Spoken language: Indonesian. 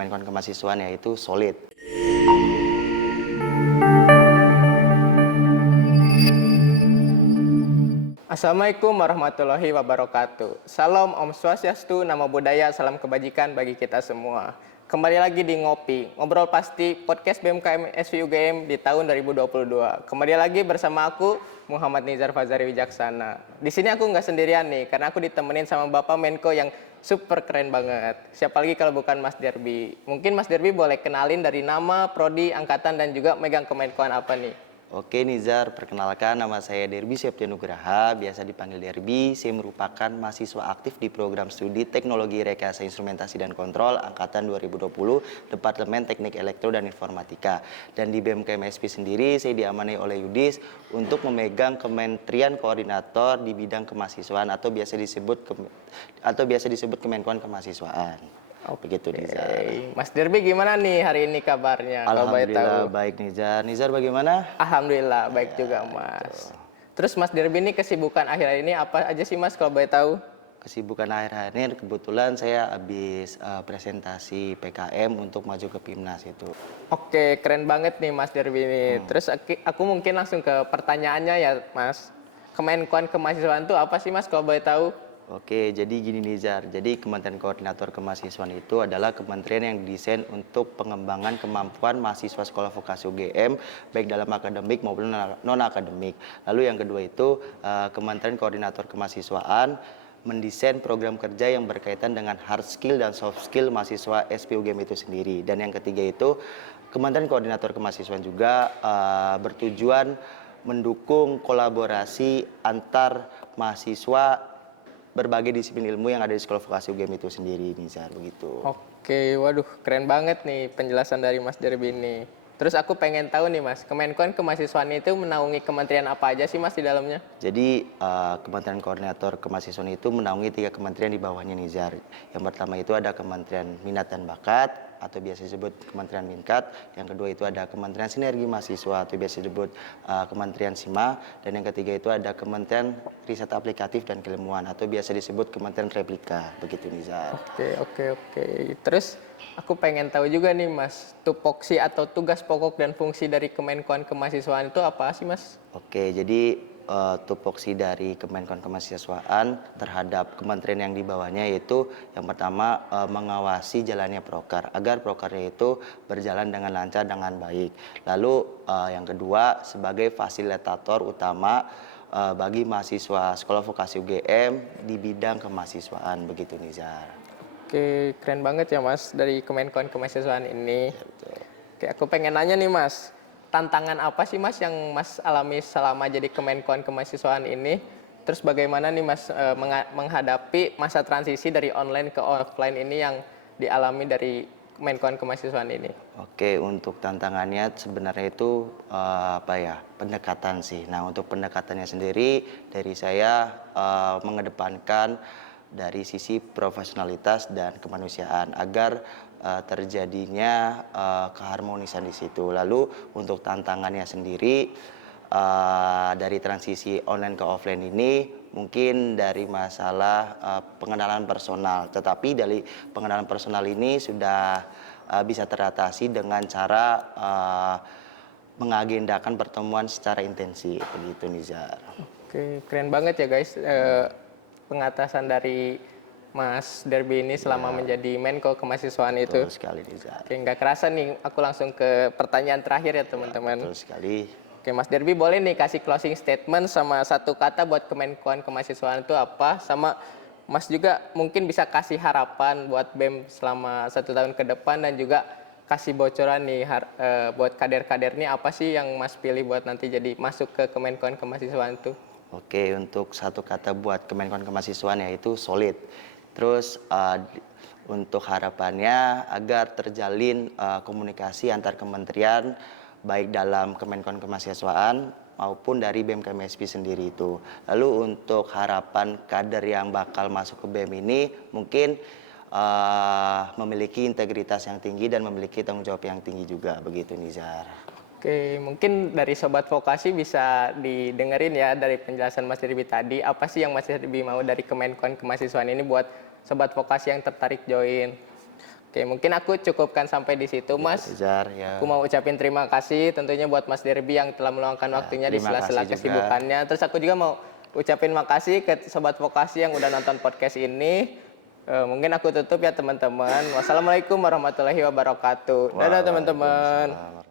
Kemenkoan Kemahasiswaan yaitu solid. Assalamualaikum warahmatullahi wabarakatuh. Salam Om Swastiastu, Namo Buddhaya, salam kebajikan bagi kita semua. Kembali lagi di Ngopi, Ngobrol Pasti, podcast BMKM SVUGM di tahun 2022. Kembali lagi bersama aku, Muhammad Nizar Fazari Wijaksana. Di sini aku nggak sendirian nih, karena aku ditemenin sama Bapak Menko yang super keren banget. Siapa lagi kalau bukan Mas Derby? Mungkin Mas Derby boleh kenalin dari nama, prodi, angkatan, dan juga megang Kemenkoan apa nih? Oke Nizar, perkenalkan nama saya Derby Septianugraha, biasa dipanggil Derby. Saya merupakan mahasiswa aktif di program studi Teknologi Rekayasa Instrumentasi dan Kontrol Angkatan 2020, Departemen Teknik Elektro dan Informatika. Dan di BMKM SP sendiri, saya diamanai oleh Yudis untuk memegang Kementerian Koordinator di bidang kemahasiswaan atau biasa disebut Kemenkoan Kemahasiswaan. Begitu Nizar. Mas Derby gimana nih hari ini kabarnya? Kalau boleh tahu. Alhamdulillah baik Nizar. Nizar bagaimana? Alhamdulillah baik juga Mas. Terus Mas Derby ini kesibukan akhir ini apa aja sih Mas kalau boleh tahu? Kesibukan akhir-akhir ini kebetulan saya habis presentasi PKM untuk maju ke PIMNAS itu. Oke, keren banget nih Mas Derby ini. Terus aku mungkin langsung ke pertanyaannya ya Mas. Kemenkoan Kemahasiswaan itu apa sih Mas kalau boleh tahu? Oke, jadi gini Nizar. Jadi Kementerian Koordinator Kemahasiswaan itu adalah kementerian yang didesain untuk pengembangan kemampuan mahasiswa sekolah vokasi UGM baik dalam akademik maupun non-akademik. Lalu yang kedua itu Kementerian Koordinator Kemahasiswaan mendesain program kerja yang berkaitan dengan hard skill dan soft skill mahasiswa SPUGM itu sendiri. Dan yang ketiga itu Kementerian Koordinator Kemahasiswaan juga bertujuan mendukung kolaborasi antar mahasiswa berbagai disiplin ilmu yang ada di Sekolah Vokasi UGM itu sendiri, Nizar, begitu. Oke, waduh keren banget nih penjelasan dari Mas Derby ini. Terus aku pengen tahu nih Mas, Kemenkoan Kemahasiswaan itu menaungi kementerian apa aja sih Mas di dalamnya? Jadi Kementerian Koordinator Kemahasiswaan itu menaungi 3 kementerian di bawahnya Nizar. Yang pertama itu ada Kementerian Minat dan Bakat atau biasa disebut Kementerian Minkat. Yang kedua itu ada Kementerian Sinergi Mahasiswa atau biasa disebut Kementerian SIMA. Dan yang ketiga itu ada Kementerian Riset Aplikatif dan Keilmuan atau biasa disebut Kementerian Replika. Begitu Nizar. Oke. Terus aku pengen tahu juga nih Mas, tupoksi atau tugas pokok dan fungsi dari Kemenkoan Kemahasiswaan itu apa sih Mas? Oke, jadi tupoksi dari Kemenkoan Kemahasiswaan terhadap kementerian yang di bawahnya yaitu yang pertama mengawasi jalannya proker agar prokernya itu berjalan dengan lancar dengan baik. Lalu yang kedua sebagai fasilitator utama bagi mahasiswa Sekolah Vokasi UGM di bidang kemahasiswaan, begitu Nizar. Oke, keren banget ya Mas dari Kemenkoan Kemahasiswaan ini. Oke, aku pengen nanya nih Mas, tantangan apa sih Mas yang Mas alami selama jadi Kemenkoan Kemahasiswaan ini? Terus bagaimana nih Mas menghadapi masa transisi dari online ke offline ini yang dialami dari Kemenkoan Kemahasiswaan ini? Oke, untuk tantangannya sebenarnya itu pendekatan sih. Nah, untuk pendekatannya sendiri dari saya mengedepankan dari sisi profesionalitas dan kemanusiaan agar terjadinya keharmonisan di situ. Lalu untuk tantangannya sendiri dari transisi online ke offline ini mungkin dari masalah pengenalan personal. Tetapi dari pengenalan personal ini sudah bisa teratasi dengan cara mengagendakan pertemuan secara intensif, begitu Nizar. Oke, keren banget ya guys. Pengatasan dari Mas Derby ini selama menjadi Menko Kemahasiswaan itu. Betul sekali Nizar. Oke, nggak kerasa nih, aku langsung ke pertanyaan terakhir ya teman-teman. Betul sekali. Oke, Mas Derby boleh nih kasih closing statement sama satu kata buat Kemenkoan Kemahasiswaan itu apa? Sama Mas juga mungkin bisa kasih harapan buat BEM selama 1 tahun ke depan dan juga kasih bocoran nih buat kader-kader nih apa sih yang Mas pilih buat nanti jadi masuk ke Kemenkoan Kemahasiswaan itu? Oke, untuk satu kata buat Kemenkoan Kemahasiswaan yaitu solid. Terus untuk harapannya agar terjalin komunikasi antar kementerian baik dalam Kemenkoan Kemahasiswaan maupun dari BMKM SP sendiri itu. Lalu untuk harapan kader yang bakal masuk ke BEM ini mungkin memiliki integritas yang tinggi dan memiliki tanggung jawab yang tinggi juga, begitu Nizar. Oke, mungkin dari Sobat Vokasi bisa didengerin ya dari penjelasan Mas Derby tadi. Apa sih yang Mas Derby mau dari Kemenkoan Kemahasiswaan ini buat Sobat Vokasi yang tertarik join? Oke, mungkin aku cukupkan sampai di situ, Mas. Rizar, ya. Aku mau ucapin terima kasih tentunya buat Mas Derby yang telah meluangkan waktunya di terima sela-sela kasih juga. kesibukannya. Terus aku juga mau ucapin makasih ke Sobat Vokasi yang udah nonton podcast ini. Mungkin aku tutup ya teman-teman. Wassalamualaikum warahmatullahi wabarakatuh. Dadah teman-teman. Waalaikumsalam.